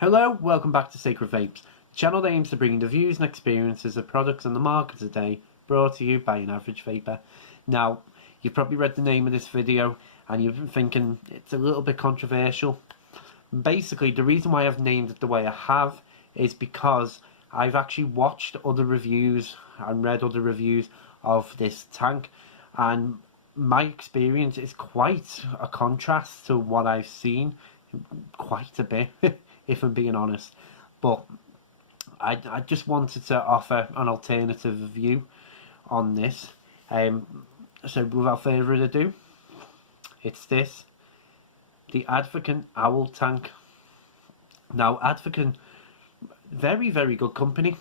Hello, welcome back to Sacred Vapes, the channel that aims to bring the views and experiences of products on the market today, brought to you by an average vapor. Now, you've probably read the name of this video and you've been thinking it's a little bit controversial. Basically, the reason why I've named it the way I have is because I've actually watched other reviews and read other reviews of this tank, and my experience is quite a contrast to what I've seen, quite a bit, if I'm being honest. But I just wanted to offer an alternative view on this. So without further ado, it's this, the Advken Owl tank. Now, Advken, very good company.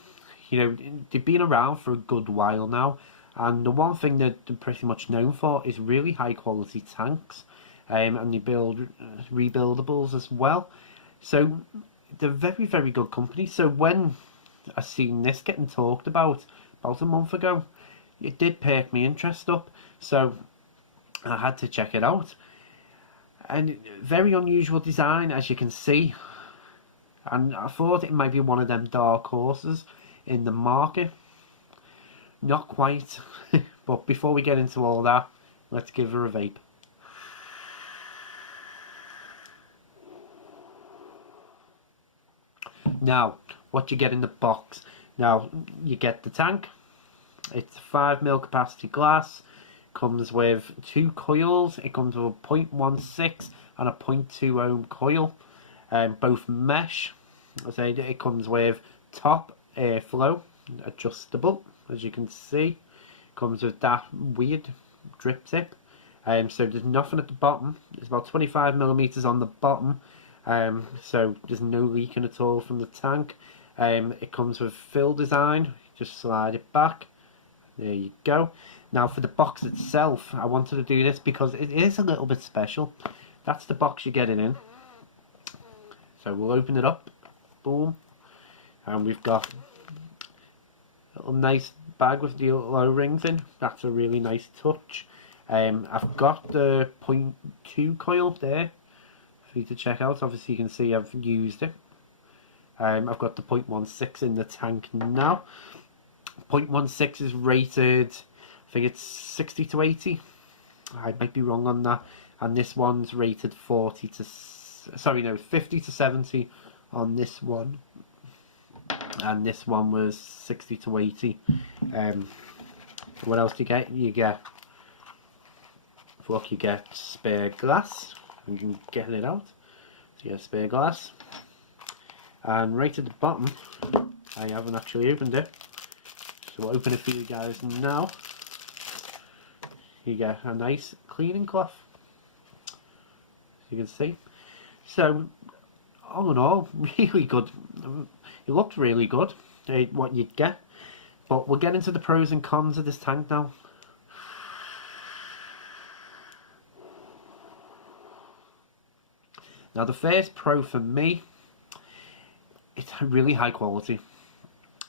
You know, they've been around for a good while now, and the one thing that they're pretty much known for is really high quality tanks, and they build rebuildables as well. So they're very good company. So when I seen this getting talked about a month ago, it did perk me interest up, so I had to check it out. And very unusual design, as you can see, and I thought it might be one of them dark horses in the market. Not quite. But before we get into all that, let's give her a vape. Now, what you get in the box. Now, you get the tank. It's 5mm capacity glass. Comes with 2 coils. It comes with a 0.16 and a 0.2 ohm coil. Both mesh. I say it comes with top airflow, adjustable, as you can see. Comes with that weird drip tip. So there's nothing at the bottom. It's about 25mm on the bottom. So there's no leaking at all from the tank. It comes with fill design. Just slide it back. There you go. Now for the box itself, I wanted to do this because it is a little bit special. That's the box you're getting in. So we'll open it up. Boom. And we've got a little nice bag with the little O-rings in. That's a really nice touch. I've got the 0.2 coil there for you to check out. Obviously you can see I've used it. I've got the 0.16 in the tank now. 0.16 is rated, I think it's 60 to 80. I might be wrong on that. And this one's rated 50 to 70 on this one. And this one was 60 to 80. What else do you get? You get spare glass. You can get it out. So you get spare glass. And right at the bottom, I haven't actually opened it, so we'll open it for you guys now. You get a nice cleaning cloth, as you can see. So all in all, really good. It looked really good, what you'd get. But we'll get into the pros and cons of this tank now. Now the first pro for me, it's really high quality.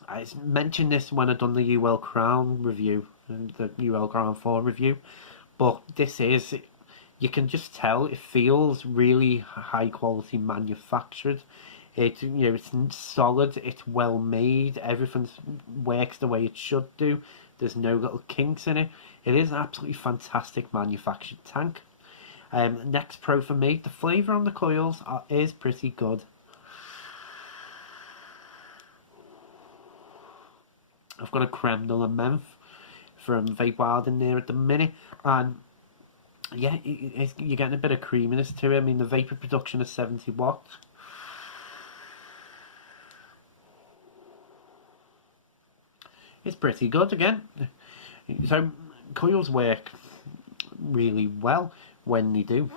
I mentioned this when I done the UL Crown review, the UL Crown 4 review, but this is, you can just tell it feels really high quality manufactured. It, you know, it's solid, it's well made, everything works the way it should do. There's no little kinks in it. It is an absolutely fantastic manufactured tank. Next pro for me, the flavour on the coils is pretty good. I've got a creme de la menthe from Vape Wild in there at the minute, and yeah, you're getting a bit of creaminess to it. I mean, the vapor production is 70 watts. It's pretty good again. So coils work really well when they do.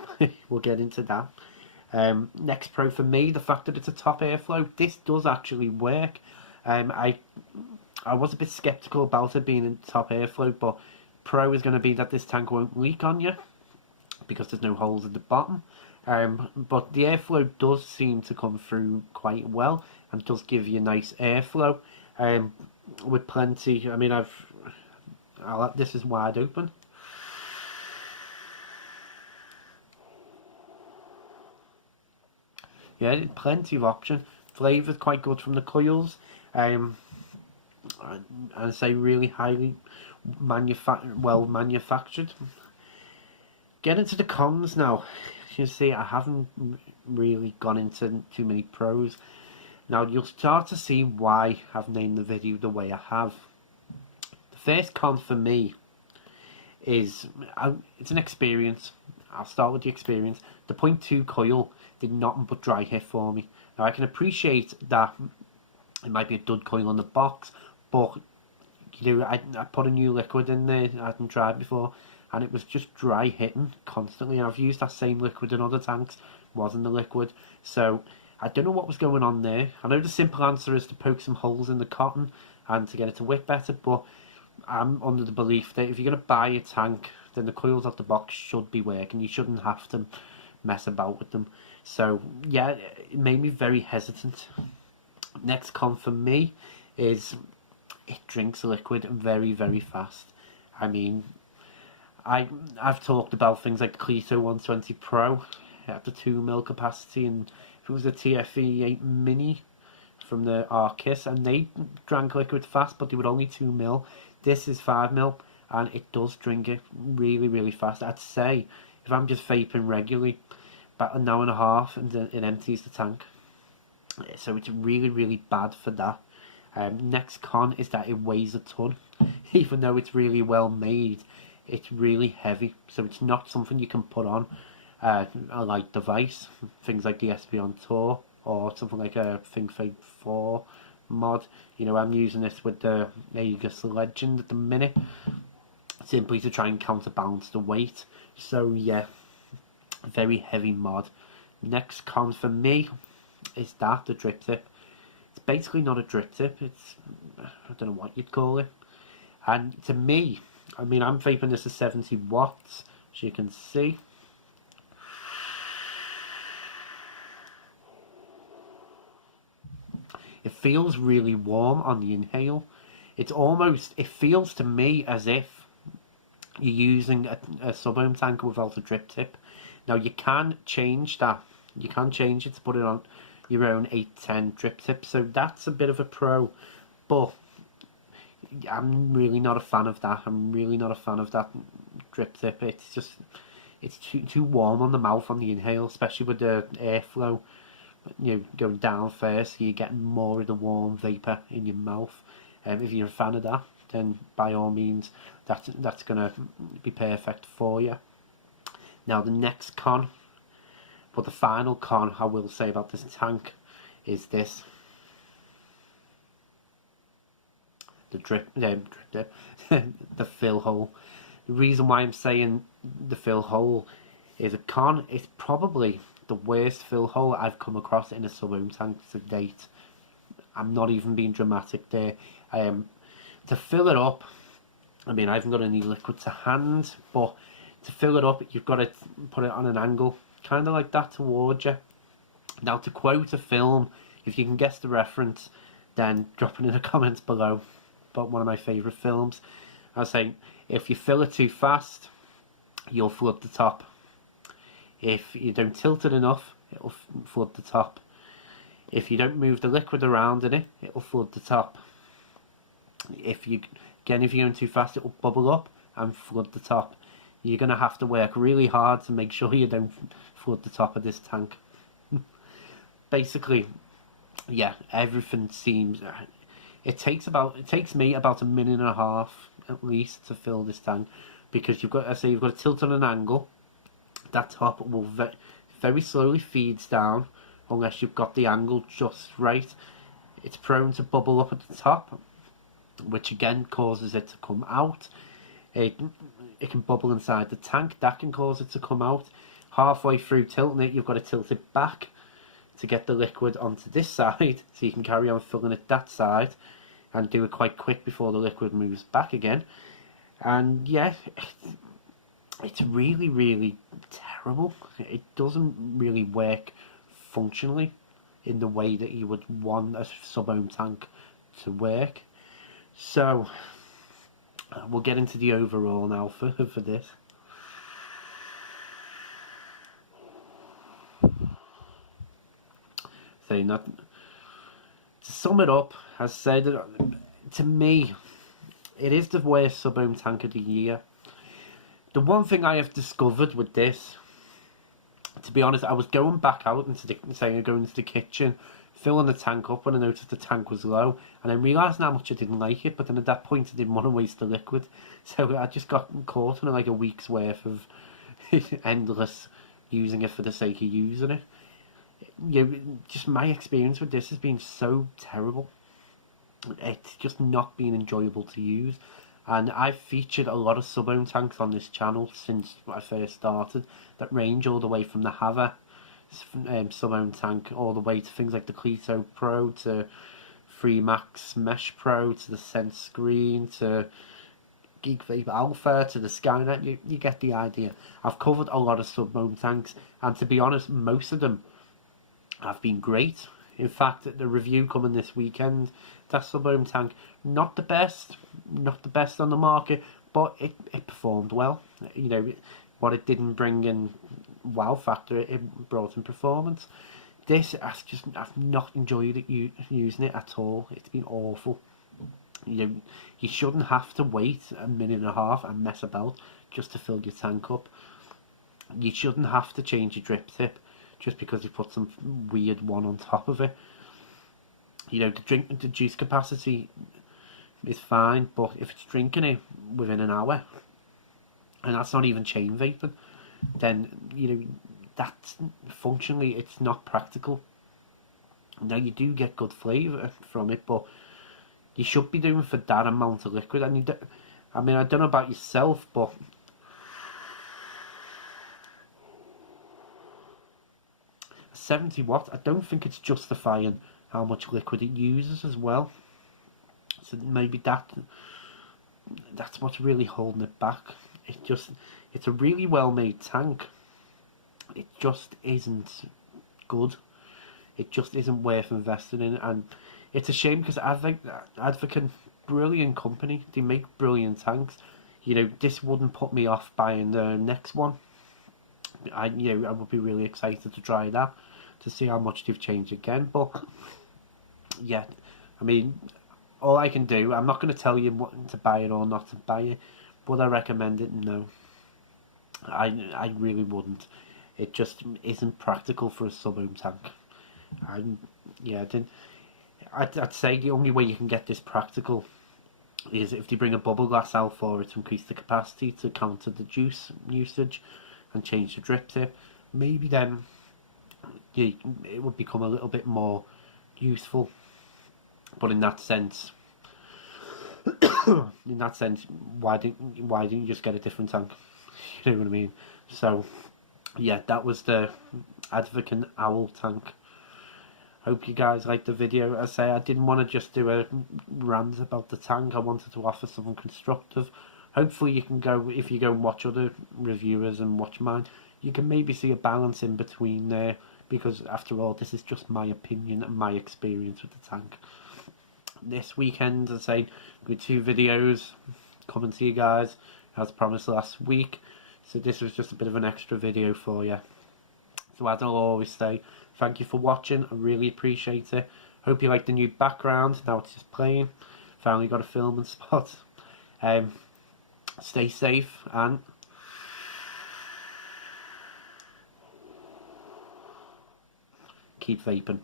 We'll get into that. Next pro for me, the fact that it's a top airflow. This does actually work. I was a bit skeptical about it being in top airflow, but pro is going to be that this tank won't leak on you because there's no holes at the bottom. But the airflow does seem to come through quite well and does give you nice airflow. With plenty, I mean, this is wide open. Yeah, plenty of option. Flavour's quite good from the coils. And I say really highly well manufactured. Get into the cons now. You see, I haven't really gone into too many pros. Now you'll start to see why I've named the video the way I have. The first con for me is it's an experience. I'll start with the experience. The 0.2 coil did nothing but dry hit for me. Now I can appreciate that it might be a dud coil on the box, but you know, I put a new liquid in there I hadn't tried before, and it was just dry hitting constantly. I've used that same liquid in other tanks, wasn't the liquid. So I don't know what was going on there. I know the simple answer is to poke some holes in the cotton and to get it to whip better, but I'm under the belief that if you're going to buy a tank, then the coils off the box should be working. You shouldn't have to mess about with them. So yeah, it made me very hesitant. Next con for me is it drinks liquid very, very fast. I mean, I've talked about things like the Clito 120 Pro at the 2ml capacity, and if it was a TFE 8 Mini from the Arcus, and they drank liquid fast, but they were only 2ml. This is 5ml, and it does drink it really, really fast. I'd say if I'm just vaping regularly, about an hour and a half, and then it empties the tank. So it's really, really bad for that. Next con is that it weighs a ton. Even though it's really well made, it's really heavy. So it's not something you can put on a light device. Things like the SP on Tour or something like a ThinkFape 4 mod. You know, I'm using this with the Aegis Legend at the minute, simply to try and counterbalance the weight. So yeah, very heavy mod. Next con for me is that the drip tip. It's basically not a drip tip. It's, I don't know what you'd call it. And to me, I mean, I'm vaping this at 70 watts, as you can see. It feels really warm on the inhale. It's almost, it feels to me as if you're using a sub-ohm tank without a drip tip. Now you can change that. You can change it to put it on your own 810 drip tip. So that's a bit of a pro. But I'm really not a fan of that. I'm really not a fan of that drip tip. It's just, it's too warm on the mouth on the inhale, especially with the airflow, you know, going down first. So you're getting more of the warm vapor in your mouth. If you're a fan of that, then by all means, that's gonna be perfect for you. Now the next con, but the final con I will say about this tank is this. The drip the fill hole. The reason why I'm saying the fill hole is a con. It's probably the worst fill hole I've come across in a sub-ohm tank to date. I'm not even being dramatic there. To fill it up, I mean, I haven't got any liquid to hand, but to fill it up, you've got to put it on an angle, kind of like that towards you. Now, to quote a film, if you can guess the reference, then drop it in the comments below. But one of my favourite films, I was saying, if you fill it too fast, you'll flood the top. If you don't tilt it enough, it'll flood the top. If you don't move the liquid around in it, it'll flood the top. If you're going too fast, it'll bubble up and flood the top. You're going to have to work really hard to make sure you don't flood the top of this tank. Basically, yeah, everything seems... It takes me about a minute and a half at least to fill this tank, because you've got to tilt on an angle. That top will very slowly feeds down unless you've got the angle just right. It's prone to bubble up at the top, which again causes it to come out. It can bubble inside the tank. That can cause it to come out. Halfway through tilting it, you've got to tilt it back to get the liquid onto this side, so you can carry on filling it that side and do it quite quick before the liquid moves back again. And yeah, it's really, really terrible. It doesn't really work functionally in the way that you would want a sub-ohm tank to work. So we'll get into the overall now for this. Saying that, To sum it up, as I said, to me, it is the worst sub-ohm tank of the year. The one thing I have discovered with this, to be honest, I was going back out into going into the kitchen, filling the tank up when I noticed the tank was low, and I realised how much I didn't like it. But then at that point, I didn't want to waste the liquid, so I just got caught in like a week's worth of endless using it for the sake of using it. Just my experience with this has been so terrible. It's just not been enjoyable to use. And I've featured a lot of sub-ohm tanks on this channel since I first started that range all the way from the Hava sub-ohm tank all the way to things like the Clito Pro, to Freemax Mesh Pro, to the Sense Screen, to Geek Vape Alpha, to the Skynet. You get the idea. I've covered a lot of sub-ohm tanks, and to be honest, most of them have been great. In fact, the review coming this weekend, that sub-ohm tank, not the best on the market, but it performed well. You know, what it didn't bring in wow factor, it brought in performance. This, I've not enjoyed it using it at all. It's been awful. You shouldn't have to wait a minute and a half and mess about just to fill your tank up. You shouldn't have to change your drip tip just because you put some weird one on top of it. You know, the juice capacity is fine, but if it's drinking it within an hour, and that's not even chain vaping, then that's functionally, it's not practical. Now, you do get good flavour from it, but you should be doing for that amount of liquid. And I mean, I don't know about yourself, but 70 watts, I don't think it's justifying how much liquid it uses as well. So maybe that's what's really holding it back. It's a really well made tank. It just isn't good. It just isn't worth investing in, and it's a shame because Advken, brilliant company, they make brilliant tanks. You know, this wouldn't put me off buying the next one. I would be really excited to try that, to see how much they've changed again. But yeah, I mean, all I can do, I'm not going to tell you what to buy it or not to buy it. Would I recommend it? No, I really wouldn't. It just isn't practical for a sub-ohm tank. I'd say the only way you can get this practical is if they bring a bubble glass out for it to increase the capacity to counter the juice usage and change the drip tip. Maybe then it would become a little bit more useful. But in that sense, why didn't you just get a different tank? You know what I mean? So yeah, that was the Advken Owl tank. Hope you guys liked the video. As I say, I didn't want to just do a rant about the tank. I wanted to offer something constructive. Hopefully you can go, if you go and watch other reviewers and watch mine, you can maybe see a balance in between there, because after all, this is just my opinion and my experience with the tank. This weekend, as I say, with 2 videos coming to you guys, as promised last week. So this was just a bit of an extra video for you. So as I'll always say, thank you for watching. I really appreciate it. Hope you like the new background. Now it's just playing. Finally got a filming spot. Stay safe and keep vaping.